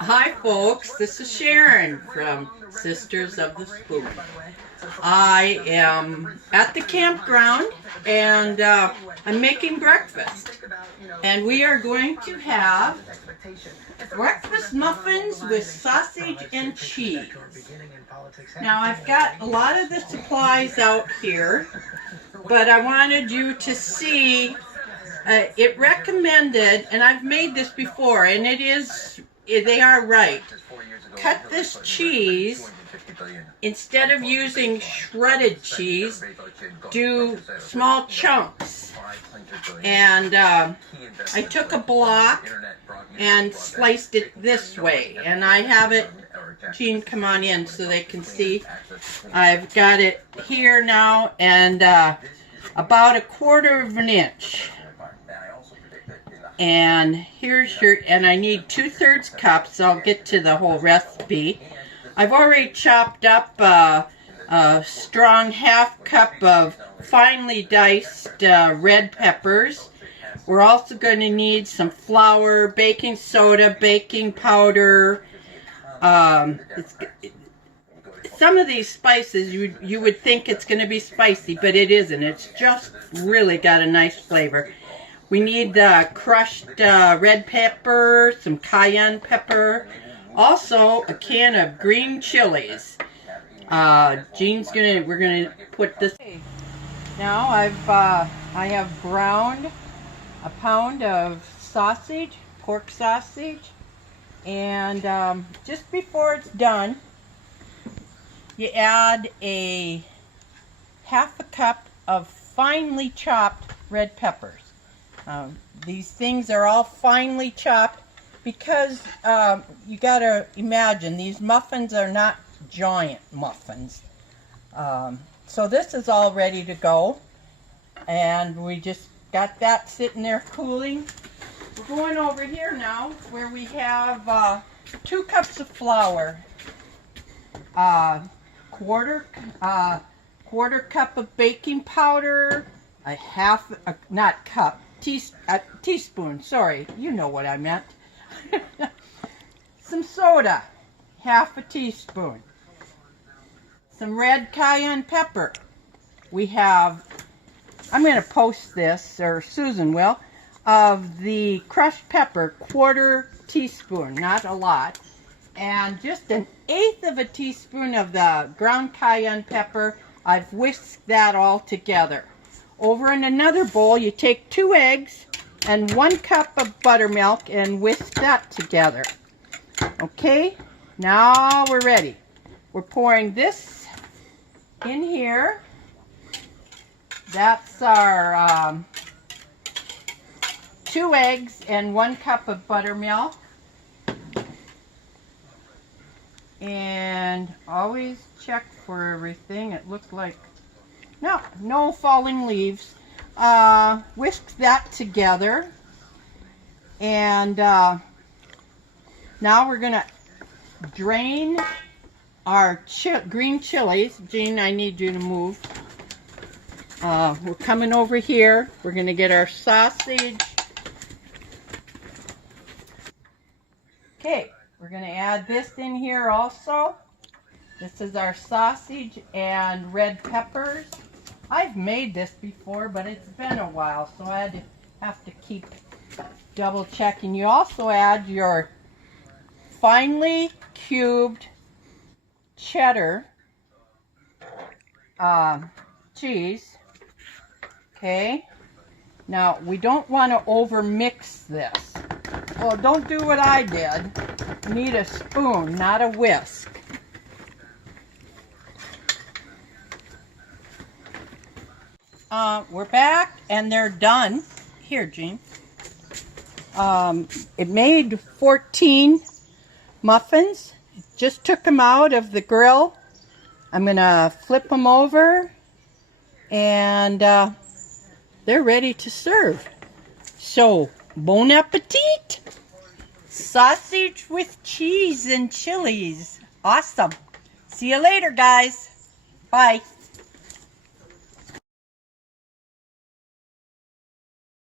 Hi folks, this is Sharon from Sisters of the Spoon. I am at the campground and I'm making breakfast. And we are going to have breakfast muffins with sausage and cheese. Now I've got a lot of the supplies out here, but I wanted you to see it recommended, and I've made this before, and they are right. Cut this cheese, instead of using shredded cheese, do small chunks. And I took a block and sliced it this way, and I have it, Jean, come on in so they can see. I've got it here now, and about 1/4 of an inch. And here's and I need 2/3 cups. I'll get to the whole recipe. I've already chopped up a strong 1/2 cup of finely diced red peppers. We're also going to need some flour, baking soda, baking powder. Some of these spices you would think it's going to be spicy, but it isn't. It's just really got a nice flavor. We need crushed red pepper, some cayenne pepper, also a can of green chilies. We're gonna put this. Now I have browned 1 pound of sausage, pork sausage, and just before it's done, you add a 1/2 cup of finely chopped red peppers. These things are all finely chopped because you gotta imagine these muffins are not giant muffins. So this is all ready to go, and we just got that sitting there cooling. We're going over here now where we have 2 cups of flour, quarter cup of baking powder, a teaspoon, sorry, you know what I meant. Some soda, 1/2 teaspoon. Some red cayenne pepper. We have, I'm going to post this, or Susan will, of the crushed pepper, 1/4 teaspoon, not a lot. And just 1/8 teaspoon of the ground cayenne pepper. I've whisked that all together. Over in another bowl, you take 2 eggs and 1 cup of buttermilk and whisk that together. Okay, now we're ready. We're pouring this in here. That's our 2 eggs and 1 cup of buttermilk. And always check for everything. It looked like no falling leaves. Whisk that together, and now we're gonna drain our green chilies. Jean, I need you to move. We're coming over here. We're gonna get our sausage. Okay, we're gonna add this in here also. This is our sausage and red peppers. I've made this before, but it's been a while, so I have to keep double checking. You also add your finely cubed cheddar cheese. Okay, now we don't want to over mix this. Well, don't do what I did. You need a spoon, not a whisk. We're back and they're done. Here, Jean. It made 14 muffins. Just took them out of the grill. I'm going to flip them over, and they're ready to serve. So, bon appetit! Sausage with cheese and chilies. Awesome. See you later, guys. Bye.